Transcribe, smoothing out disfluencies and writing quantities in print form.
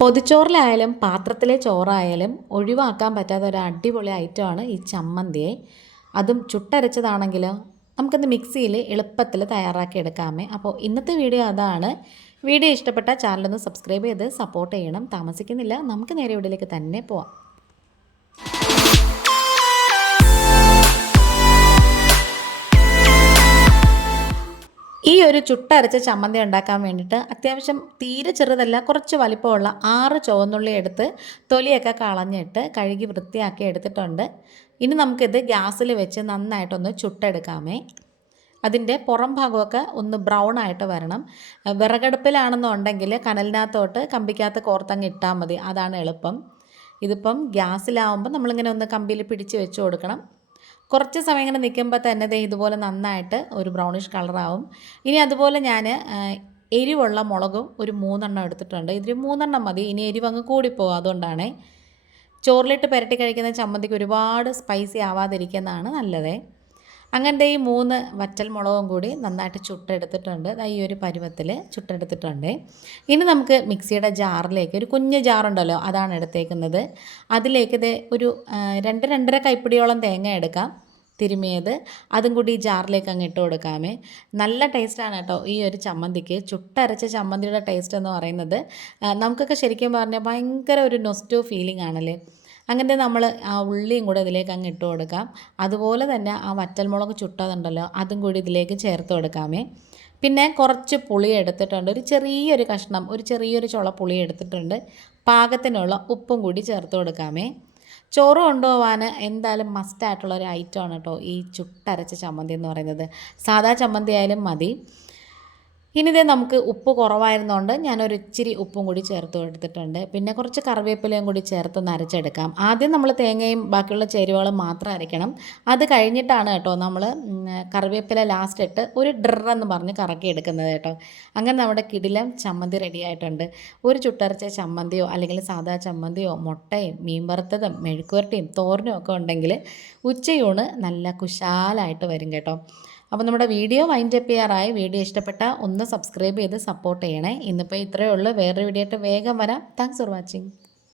പൊതിച്ചോറിലായാലും പാത്രത്തിലെ ചോറായാലും ഒഴിവാക്കാൻ പറ്റാത്ത ഒരു അടിപൊളി ഐറ്റമാണ് ഈ ചമ്മന്തിയെ. അതും ചുട്ടരച്ചതാണെങ്കിലോ നമുക്കിന്ന് മിക്സിയിൽ എളുപ്പത്തിൽ തയ്യാറാക്കി എടുക്കാമേ. അപ്പോൾ ഇന്നത്തെ വീഡിയോ അതാണ്. വീഡിയോ ഇഷ്ടപ്പെട്ട ചാനലൊന്ന് സബ്സ്ക്രൈബ് ചെയ്ത് സപ്പോർട്ട് ചെയ്യണം. താമസിക്കുന്നില്ല, നമുക്ക് നേരെ വീഡിയോയിലേക്ക് തന്നെ പോവാം. ഈ ഒരു ചുട്ടരച്ച ചമ്മന്തി ഉണ്ടാക്കാൻ വേണ്ടിയിട്ട് അത്യാവശ്യം തീരെ ചെറുതല്ല, കുറച്ച് വലിപ്പമുള്ള 6 ചുവന്നുള്ളി എടുത്ത് തൊലിയൊക്കെ കളഞ്ഞിട്ട് കഴുകി വൃത്തിയാക്കി എടുത്തിട്ടുണ്ട്. ഇനി നമുക്കിത് ഗ്യാസിൽ വെച്ച് നന്നായിട്ടൊന്ന് ചുട്ടെടുക്കാമേ. അതിൻ്റെ പുറം ഭാഗമൊക്കെ ഒന്ന് ബ്രൗൺ ആയിട്ട് വരണം. വിറകടുപ്പിലാണെന്നുണ്ടെങ്കിൽ കനലിനകത്തോട്ട് കമ്പിക്കകത്ത് കോർത്തങ്ങ് ഇട്ടാൽ മതി, അതാണ് എളുപ്പം. ഇതിപ്പം ഗ്യാസിലാവുമ്പോൾ നമ്മളിങ്ങനെ ഒന്ന് കമ്പിയിൽ പിടിച്ച് വെച്ച് കൊടുക്കണം. കുറച്ച് സമയം ഇങ്ങനെ നിൽക്കുമ്പോൾ തന്നെ ദേ ഇതുപോലെ നന്നായിട്ട് ഒരു ബ്രൗണിഷ് കളറാവും. ഇനി അതുപോലെ ഞാൻ എരിവുള്ള മുളകും ഒരു 3 എണ്ണം എടുത്തിട്ടുണ്ട്. ഇതിൽ 3 എണ്ണം മതി, ഇനി എരിവ് അങ്ങ് കൂടിപ്പോകും. അതുകൊണ്ടാണ് ചോറിലിട്ട് പുരട്ടി കഴിക്കുന്ന ചമ്മന്തിക്ക് ഒരുപാട് സ്പൈസി ആവാതിരിക്കുന്നതാണ് നല്ലത്. അങ്ങനത്തെ ഈ 3 വറ്റൽ മുളകും കൂടി നന്നായിട്ട് ചുട്ടെടുത്തിട്ടുണ്ട്. ഈ ഒരു പരുവത്തിൽ ചുട്ടെടുത്തിട്ടുണ്ട്. ഇനി നമുക്ക് മിക്സിയുടെ ജാറിലേക്ക്, ഒരു കുഞ്ഞ് ജാറുണ്ടല്ലോ അതാണ് എടുത്തേക്കുന്നത്, അതിലേക്ക് ഇത് ഒരു 2-2.5 കൈപ്പിടിയോളം തേങ്ങ എടുക്കാം തിരുമിയത്. അതും കൂടി ഈ ജാറിലേക്ക് അങ്ങ് ഇട്ട് കൊടുക്കാമേ. നല്ല ടേസ്റ്റാണ് കേട്ടോ ഈ ഒരു ചമ്മന്തിക്ക്. ചുട്ടരച്ച ചമ്മന്തിയുടെ ടേസ്റ്റ് എന്ന് പറയുന്നത് നമുക്കൊക്കെ ശരിക്കും പറഞ്ഞാൽ ഭയങ്കര ഒരു നൊസ്റ്റോ ഫീലിംഗ് ആണല്ലേ. അങ്ങനെ നമ്മൾ ആ ഉള്ളിയും കൂടെ ഇതിലേക്ക് അങ്ങ് ഇട്ട് കൊടുക്കാം. അതുപോലെ തന്നെ ആ വറ്റൽമുളക് ചുട്ടതുണ്ടല്ലോ അതും കൂടി ഇതിലേക്ക് ചേർത്ത് കൊടുക്കാമേ. പിന്നെ കുറച്ച് പുളി എടുത്തിട്ടുണ്ട്, ഒരു ചെറിയൊരു കഷ്ണം, ഒരു ചെറിയൊരു ചുള പുളി എടുത്തിട്ടുണ്ട്. പാകത്തിനുള്ള ഉപ്പും കൂടി ചേർത്ത് കൊടുക്കാമേ. ചോറ് കൊണ്ടുപോകാൻ എന്തായാലും മസ്റ്റായിട്ടുള്ളൊരു ഐറ്റമാണ് കേട്ടോ ഈ ചുട്ടരച്ച ചമ്മന്തി എന്ന് പറയുന്നത്. സാദാ ചമ്മന്തി ആയാലും മതി. ഇനി ഇതേ നമുക്ക് ഉപ്പ് കുറവായിരുന്നുകൊണ്ട് ഞാനൊരു ഇച്ചിരി ഉപ്പും കൂടി ചേർത്ത് എടുത്തിട്ടുണ്ട്. പിന്നെ കുറച്ച് കറിവേപ്പിലയും കൂടി ചേർത്ത് അരച്ചെടുക്കാം. ആദ്യം നമ്മൾ തേങ്ങയും ബാക്കിയുള്ള ചേരുവകളും മാത്രം അരയ്ക്കണം. അത് കഴിഞ്ഞിട്ടാണ് കേട്ടോ നമ്മൾ കറിവേപ്പില ലാസ്റ്റ് ഇട്ട് ഒരു ഡ്രെന്ന് പറഞ്ഞ് കറക്കി എടുക്കുന്നത് കേട്ടോ. അങ്ങനെ നമ്മുടെ കിടിലം ചമ്മന്തി റെഡി ആയിട്ടുണ്ട്. ഒരു ചുട്ടരച്ച ചമ്മന്തിയോ അല്ലെങ്കിൽ സാദാ ചമ്മന്തിയോ മുട്ടയും മീൻ വറുത്തതും മെഴുക്കുവരട്ടിയും തോരനും ഒക്കെ ഉണ്ടെങ്കിൽ ഉച്ചയൂണ് നല്ല കുശാലായിട്ട് വരും കേട്ടോ. അപ്പോൾ നമ്മുടെ വീഡിയോ വൈൻഡ് അപ്പ് ചെയ്യാറായി. വീഡിയോ ഇഷ്ടപ്പെട്ട ഒന്ന് സബ്സ്ക്രൈബ് ചെയ്ത് സപ്പോർട്ട് ചെയ്യണേ. ഇന്നിപ്പോൾ ഇത്രയേ ഉള്ളൂ. വേറൊരു വീഡിയോ ആയിട്ട് വേഗം വരാം. Thanks for watching.